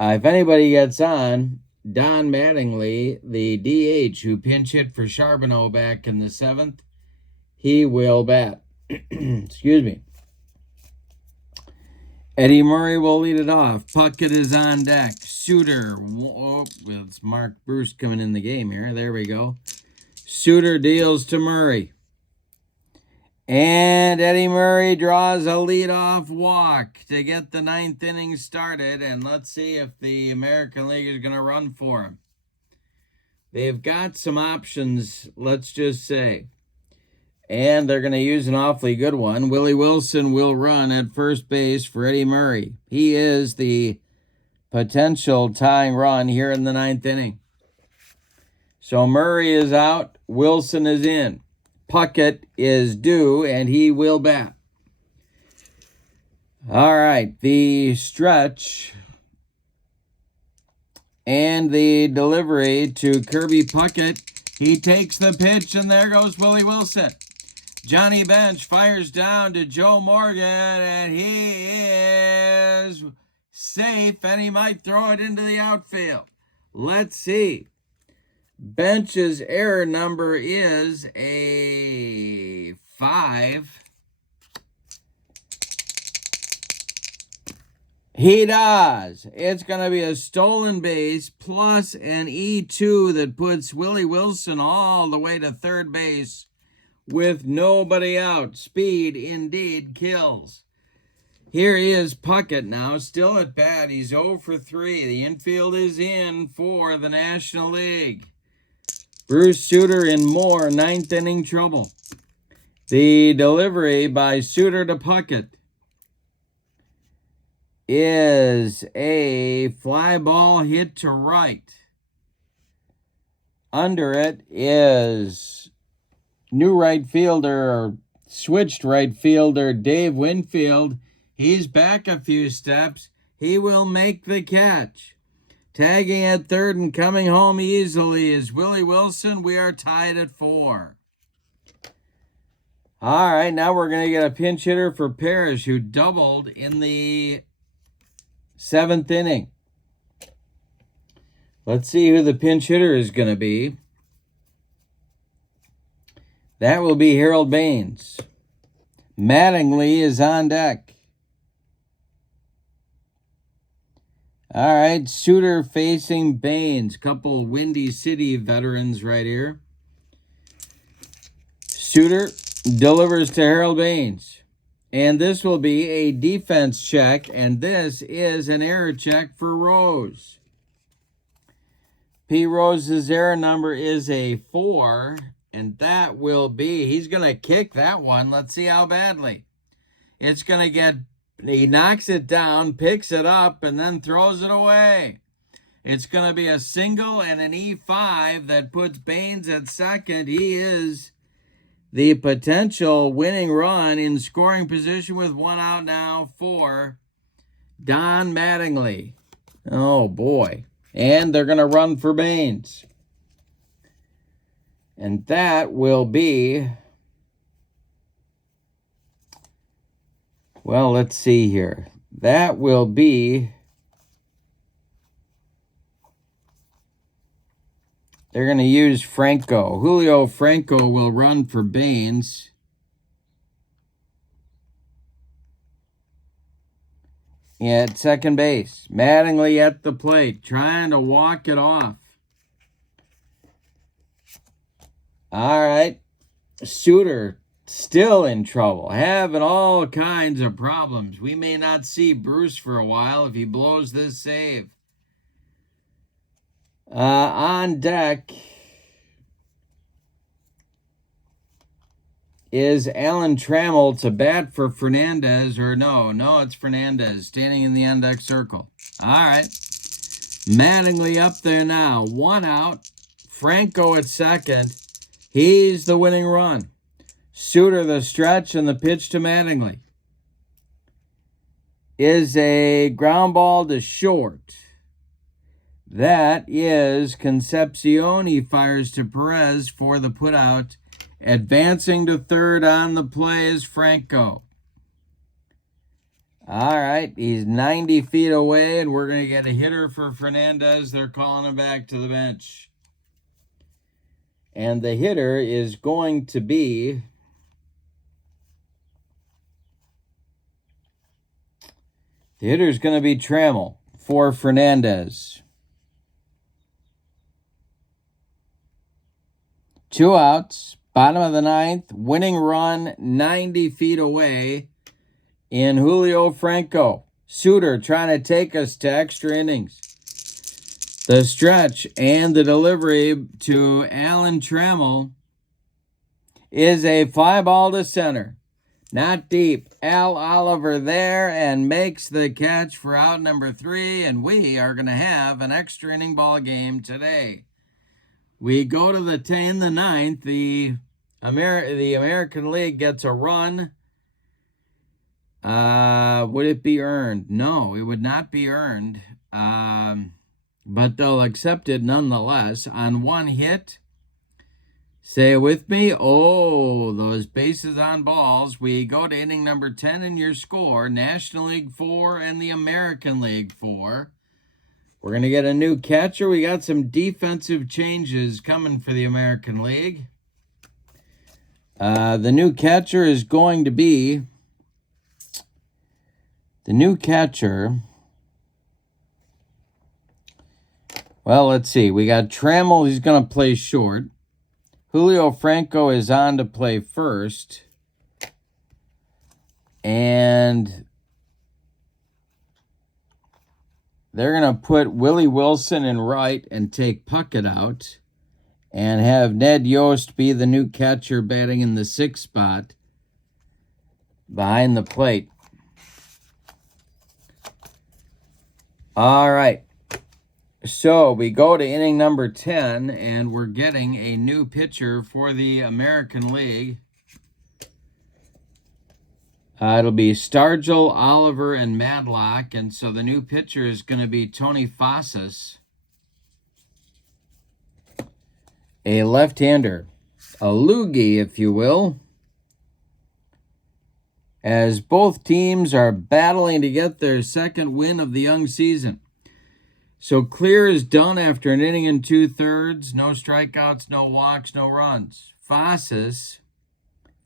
If anybody gets on, Don Mattingly, the DH who pinch hit for Charbonneau back in the 7th, he will bat. Excuse me. Eddie Murray will lead it off. Puckett is on deck. Suter. Oh, it's Mark Bruce coming in the game here. There we go. Suter deals to Murray. And Eddie Murray draws a leadoff walk to get the 9th inning started. And let's see if the American League is going to run for him. They've got some options, let's just say. And they're going to use an awfully good one. Willie Wilson will run at first base for Eddie Murray. He is the potential tying run here in the 9th inning. So Murray is out. Wilson is in. Puckett is due, and he will bat. All right, the stretch and the delivery to Kirby Puckett. He takes the pitch, and there goes Willie Wilson. Johnny Bench fires down to Joe Morgan, and he is safe, and he might throw it into the outfield. Let's see. Bench's error number is a 5. He does. It's going to be a stolen base plus an E2 that puts Willie Wilson all the way to third base with nobody out. Speed indeed kills. Here is Puckett now, still at bat. He's 0 for 3. The infield is in for the National League. Bruce Suter in more 9th inning trouble. The delivery by Suter to Puckett is a fly ball hit to right. Under it is new right fielder, or switched right fielder, Dave Winfield. He's back a few steps. He will make the catch. Tagging at third and coming home easily is Willie Wilson. We are tied at 4. All right, now we're going to get a pinch hitter for Parrish, who doubled in the 7th inning. Let's see who the pinch hitter is going to be. That will be Harold Baines. Mattingly is on deck. All right, Suter facing Baines. Couple Windy City veterans right here. Suter delivers to Harold Baines. And this will be a defense check, and this is an error check for Rose. P. Rose's error number is a 4, and that will be, he's going to kick that one. Let's see how badly. It's going to get, he knocks it down, picks it up, and then throws it away. It's going to be a single and an E5 that puts Baines at second. He is the potential winning run in scoring position with 1 out now for Don Mattingly. Oh, boy. And they're going to run for Baines. And that will be, well, let's see here. That will be, they're going to use Franco. Julio Franco will run for Baines. At second base. Mattingly at the plate, trying to walk it off. All right. Suter still in trouble, having all kinds of problems. We may not see Bruce for a while if he blows this save. On deck Is Alan Trammell to bat for Fernandez or no? No, it's Fernandez standing in the on-deck circle. All right. Mattingly up there now. 1 out. Franco at second. He's the winning run. Suter the stretch and the pitch to Mattingly is a ground ball to short. That is Concepcion. He fires to Perez for the putout. Advancing to third on the play is Franco. All right, he's 90 feet away, and we're going to get a hitter for Fernandez. They're calling him back to the bench. And the hitter is going to be Trammell for Fernandez. 2 outs, bottom of the ninth, winning run 90 feet away in Julio Franco. Suter trying to take us to extra innings. The stretch and the delivery to Alan Trammell is a fly ball to center. Not deep. Al Oliver there and makes the catch for out number 3, and we are going to have an extra inning ball game today. We go to the 10th, the 9th. The American League gets a run. Would it be earned? No, it would not be earned. But they'll accept it nonetheless. On 1 hit, say it with me. Oh, those bases on balls. We go to inning number 10 in your score. National League 4 and the American League 4. We're going to get a new catcher. We got some defensive changes coming for the American League. The new catcher is going to be... Well, let's see. We got Trammell. He's going to play short. Julio Franco is on to play first. And they're going to put Willie Wilson in right and take Puckett out. And have Ned Yost be the new catcher batting in the 6th spot behind the plate. All right. So we go to inning number 10, and we're getting a new pitcher for the American League. It'll be Stargell, Oliver, and Madlock, and so the new pitcher is going to be Tony Fossas, a left-hander, a loogie, if you will, as both teams are battling to get their second win of the young season. So Clear is done after an inning and 2/3. No strikeouts, no walks, no runs. Fossas,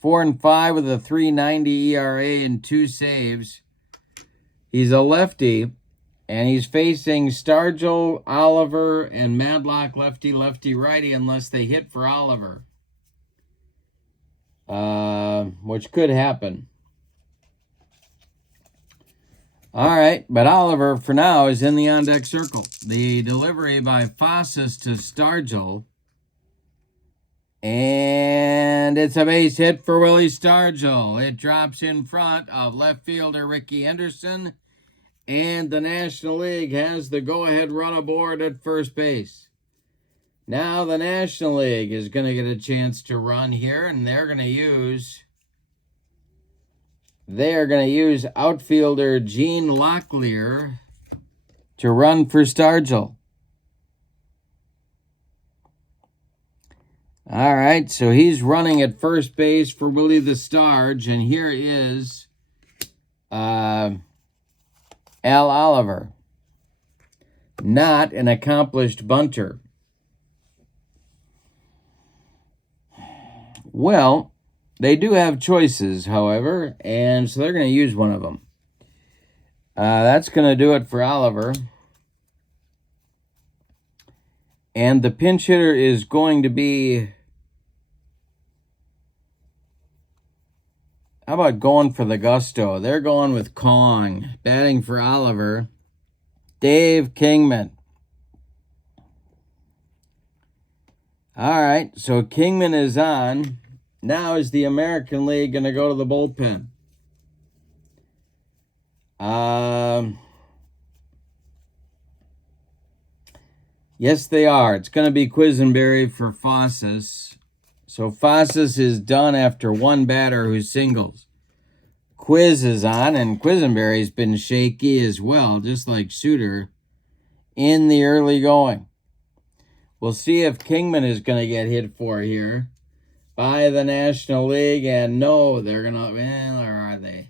4-5 with a 3.90 ERA and 2 saves. He's a lefty, and he's facing Stargell, Oliver, and Madlock, lefty, lefty, righty, unless they hit for Oliver, which could happen. All right, but Oliver, for now, is in the on-deck circle. The delivery by Fossas to Stargell. And it's a base hit for Willie Stargell. It drops in front of left fielder Ricky Henderson. And the National League has the go-ahead run aboard at first base. Now the National League is going to get a chance to run here, and they're going to use outfielder Gene Locklear to run for Stargell. All right, so he's running at first base for Willie the Starge, and here is Al Oliver, not an accomplished bunter. Well, they do have choices, however, and so they're going to use one of them. That's going to do it for Oliver. And the pinch hitter is going to be... How about going for the gusto? They're going with Kong. Batting for Oliver, Dave Kingman. All right, so Kingman is on. Now is the American League going to go to the bullpen? Yes, they are. It's going to be Quisenberry for Fossas. So Fossas is done after one batter who singles. Quiz is on, and Quisenberry's been shaky as well, just like Suter, in the early going. We'll see if Kingman is going to get hit for here by the National League, and no, they're going to, well, or are they?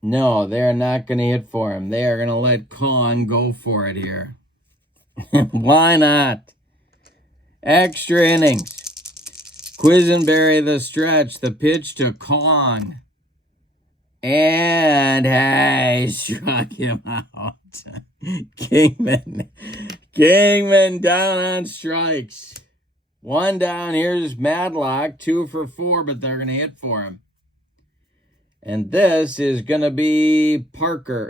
No, they're not going to hit for him. They are going to let Kong go for it here. Why not? Extra innings. Quisenberry the stretch, the pitch to Kong. And I struck him out. Kingman down on strikes. One down. Here's Madlock. 2 for 4, but they're going to hit for him. And this is going to be Parker.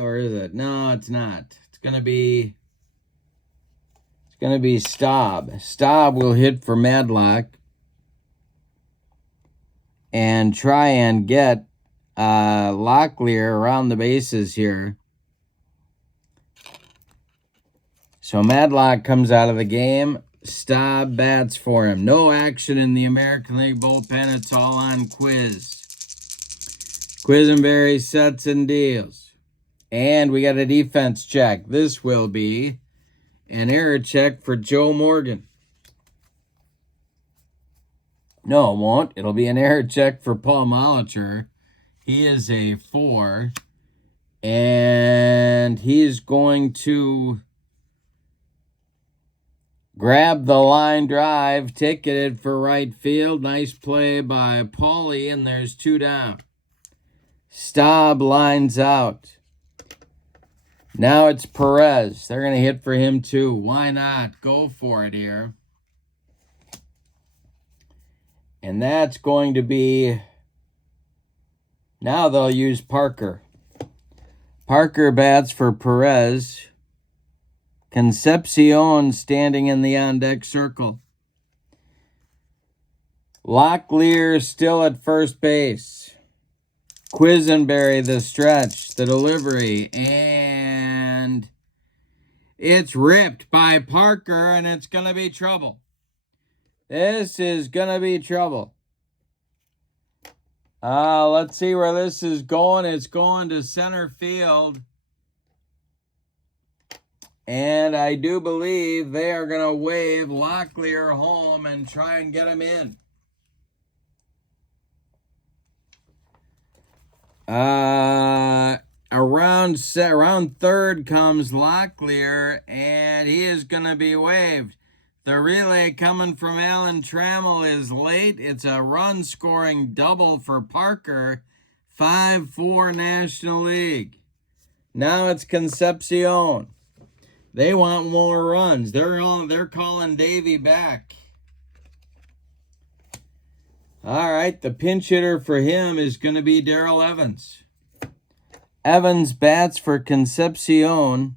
Or is it? No, it's not. It's going to be Staub. Staub will hit for Madlock and try and get Locklear around the bases here. So Madlock comes out of the game. Staub bats for him. No action in the American League bullpen. It's all on Quiz. Quisenberry sets and deals. And we got a defense check. This will be an error check for Joe Morgan. No, it won't. It'll be an error check for Paul Molitor. He is a 4. And he's going to grab the line drive, ticketed for right field. Nice play by Paulie, and there's 2 down. Staub lines out. Now it's Perez. They're going to hit for him too. Why not? Go for it here. And that's going to be... Now they'll use Parker. Parker bats for Perez. Concepcion standing in the on-deck circle. Locklear still at first base. Quisenberry the stretch, the delivery, and it's ripped by Parker, and it's going to be trouble. This is going to be trouble. Let's see where this is going. It's going to center field. And I do believe they are going to wave Locklear home and try and get him in. Around third comes Locklear, and he is going to be waved. The relay coming from Alan Trammell is late. It's a run-scoring double for Parker. 5-4 National League. Now it's Concepcion. They want more runs. They're calling Davey back. All right, the pinch hitter for him is going to be Darrell Evans. Evans bats for Concepcion.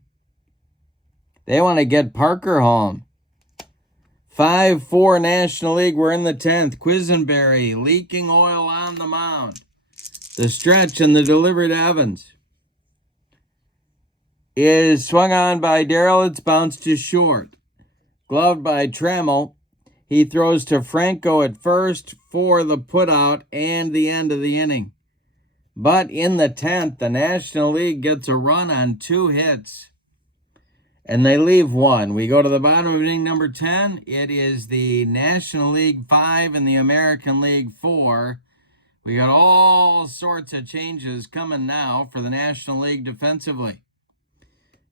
They want to get Parker home. 5-4 National League. We're in the 10th. Quisenberry leaking oil on the mound. The stretch and the delivery to Evans is swung on by Darrell. It's bounced to short. Gloved by Trammell. He throws to Franco at first for the putout and the end of the inning. But in the 10th, the National League gets a run on 2 hits. And they leave 1. We go to the bottom of inning number 10. It is the National League 5 and the American League 4. We got all sorts of changes coming now for the National League defensively.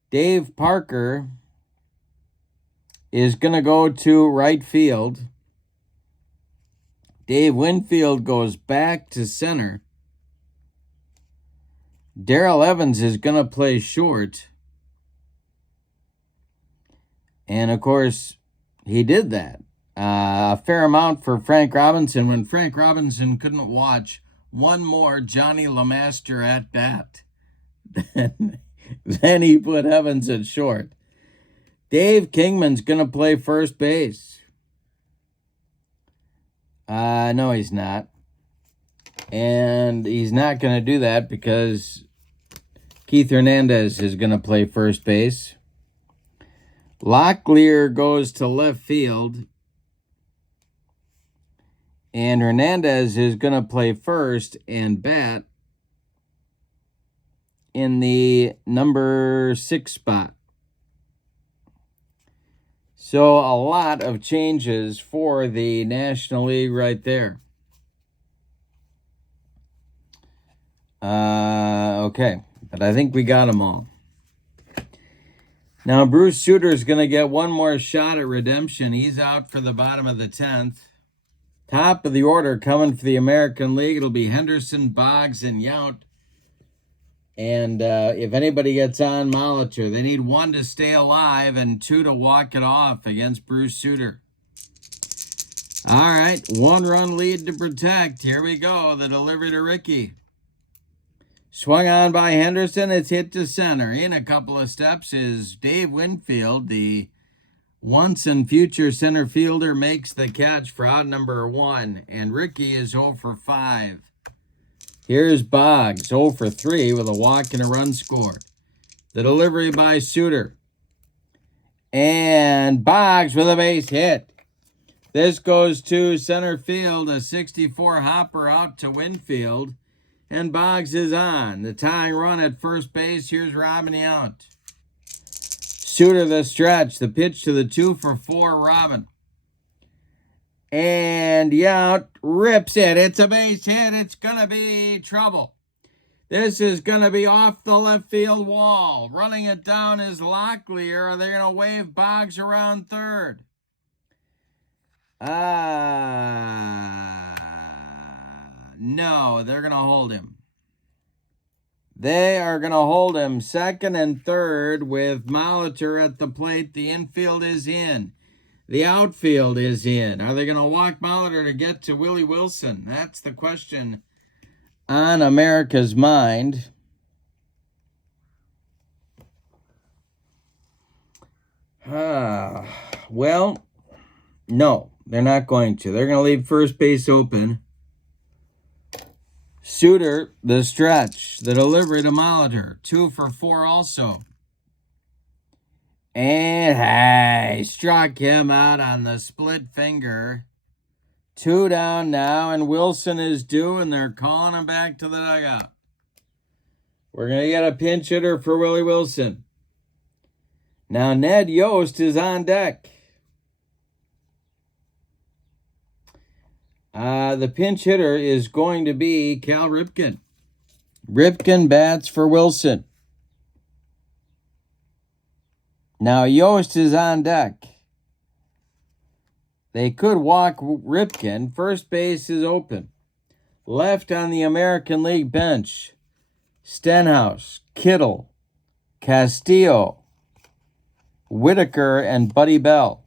Dave Parker is going to go to right field. Dave Winfield goes back to center. Darrell Evans is going to play short. And, of course, he did that. A fair amount for Frank Robinson when Frank Robinson couldn't watch one more Johnny LeMaster at bat. Then he put Evans at short. Dave Kingman's going to play first base. No, he's not. And he's not going to do that because Keith Hernandez is going to play first base. Locklear goes to left field. And Hernandez is going to play first and bat in the number 6 spot. So a lot of changes for the National League right there. Okay, but I think we got them all. Now, Bruce Sutter is going to get one more shot at redemption. He's out for the bottom of the 10th. Top of the order coming for the American League. It'll be Henderson, Boggs, and Yount. And if anybody gets on, Molitor. They need 1 to stay alive and 2 to walk it off against Bruce Sutter. All right, 1-run lead to protect. Here we go, the delivery to Ricky. Swung on by Henderson. It's hit to center. In a couple of steps is Dave Winfield, the once and future center fielder, makes the catch for out number 1. And Ricky is 0 for 5. Here's Boggs, 0 for 3 with a walk and a run scored. The delivery by Sutter. And Boggs with a base hit. This goes to center field, a 64 hopper out to Winfield. And Boggs is on. The tying run at first base. Here's Robin Yount. Sutter the stretch. The pitch to the 2 for 4 Robin. And Yount rips it. It's a base hit. It's going to be trouble. This is going to be off the left field wall. Running it down is Locklear. Are they going to wave Boggs around third? No, they're going to hold him. They are going to hold him second and third with Molitor at the plate. The infield is in. The outfield is in. Are they going to walk Molitor to get to Willie Wilson? That's the question on America's mind. Well, no, they're not going to. They're going to leave first base open. Sutter, the stretch, the delivery to Molitor, 2 for 4 also. And he struck him out on the split finger. 2 down now, and Wilson is due, and they're calling him back to the dugout. We're going to get a pinch hitter for Willie Wilson. Now Ned Yost is on deck. The pinch hitter is going to be Cal Ripken. Ripken bats for Wilson. Now Yost is on deck. They could walk Ripken. First base is open. Left on the American League bench, Stenhouse, Kittle, Castillo, Whitaker, and Buddy Bell.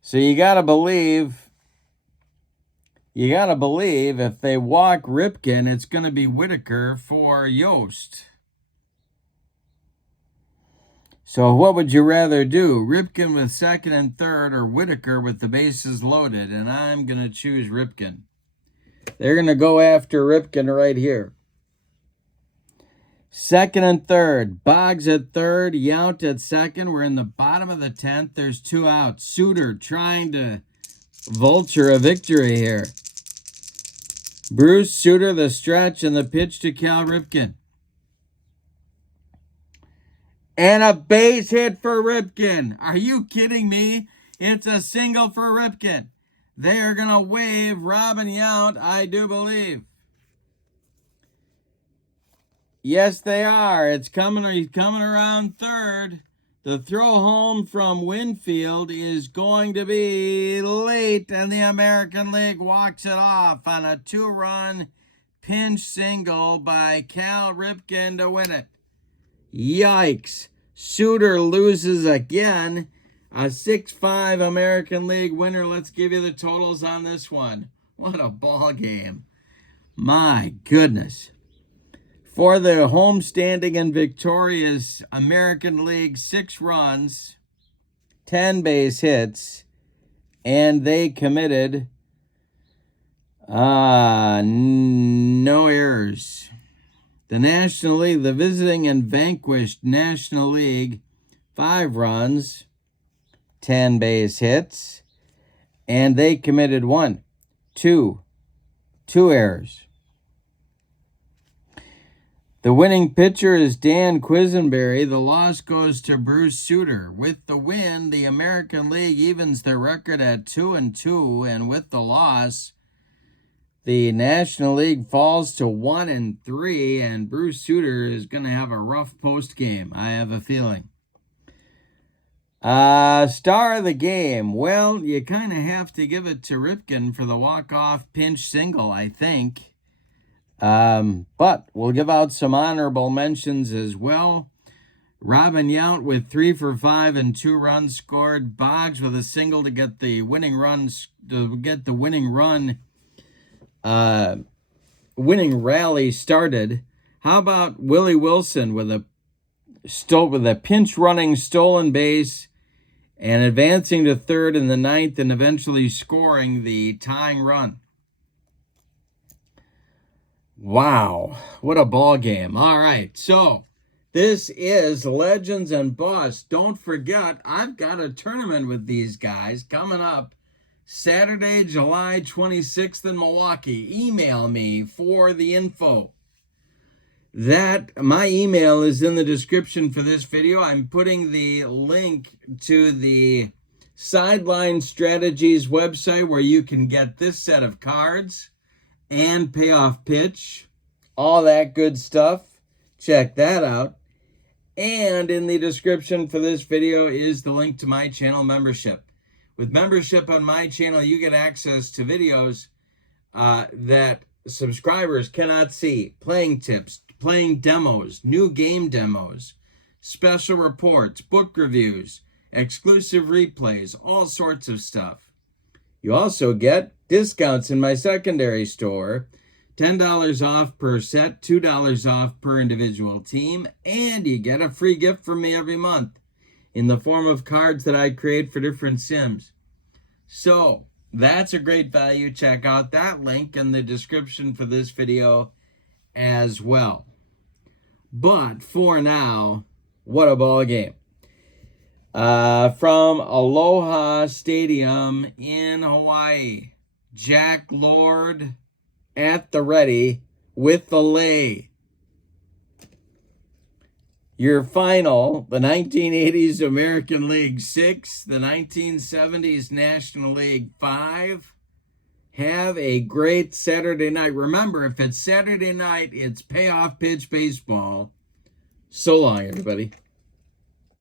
So you got to believe if they walk Ripken, it's going to be Whitaker for Yost. So what would you rather do? Ripken with second and third or Whitaker with the bases loaded? And I'm going to choose Ripken. They're going to go after Ripken right here. Second and third. Boggs at third. Yount at second. We're in the bottom of the 10th. There's 2 outs. Sutter trying to vulture a victory here. Bruce Sutter, the stretch, and the pitch to Cal Ripken. And a base hit for Ripken. Are you kidding me? It's a single for Ripken. They are going to wave Robin Yount, I do believe. Yes, they are. He's coming around third. The throw home from Winfield is going to be late, and the American League walks it off on a 2-run pinch single by Cal Ripken to win it. Yikes. Sutter loses again. A 6-5 American League winner. Let's give you the totals on this one. What a ball game. My goodness. For the homestanding and victorious American League, 6 runs, 10 base hits, and they committed no errors. The National League, the visiting and vanquished National League, 5 runs, 10 base hits, and they committed 2 errors. The winning pitcher is Dan Quisenberry. The loss goes to Bruce Sutter. With the win, the American League evens their record at 2-2, and with the loss, the National League falls to 1-3, and Bruce Sutter is going to have a rough post game, I have a feeling. Star of the game. Well, you kind of have to give it to Ripken for the walk-off pinch single, I think. But we'll give out some honorable mentions as well. Robin Yount with 3 for 5 and 2 runs scored. Boggs with a single to get the winning winning rally started. How about Willie Wilson with a pinch running stolen base and advancing to third in the 9th and eventually scoring the tying run. Wow, what a ball game. All right, so this is Legends and Busts. Don't forget, I've got a tournament with these guys coming up Saturday, July 26th in Milwaukee. Email me for the info. My email is in the description for this video. I'm putting the link to the Sideline Strategies website where you can get this set of cards and payoff pitch, all that good stuff. Check that out. And in the description for this video is the link to my channel membership. With membership on my channel, you get access to videos that subscribers cannot see. Playing tips, playing demos, new game demos, special reports, book reviews, exclusive replays, all sorts of stuff. You also get discounts in my secondary store, $10 off per set, $2 off per individual team, and you get a free gift from me every month in the form of cards that I create for different sims. So that's a great value. Check out that link in the description for this video as well. But for now, what a ball game. From Aloha Stadium in Hawaii, Jack Lord at the ready with the lay. Your final, the 1980s American League 6, the 1970s National League 5. Have a great Saturday night. Remember, if it's Saturday night, it's payoff pitch baseball. So long, everybody.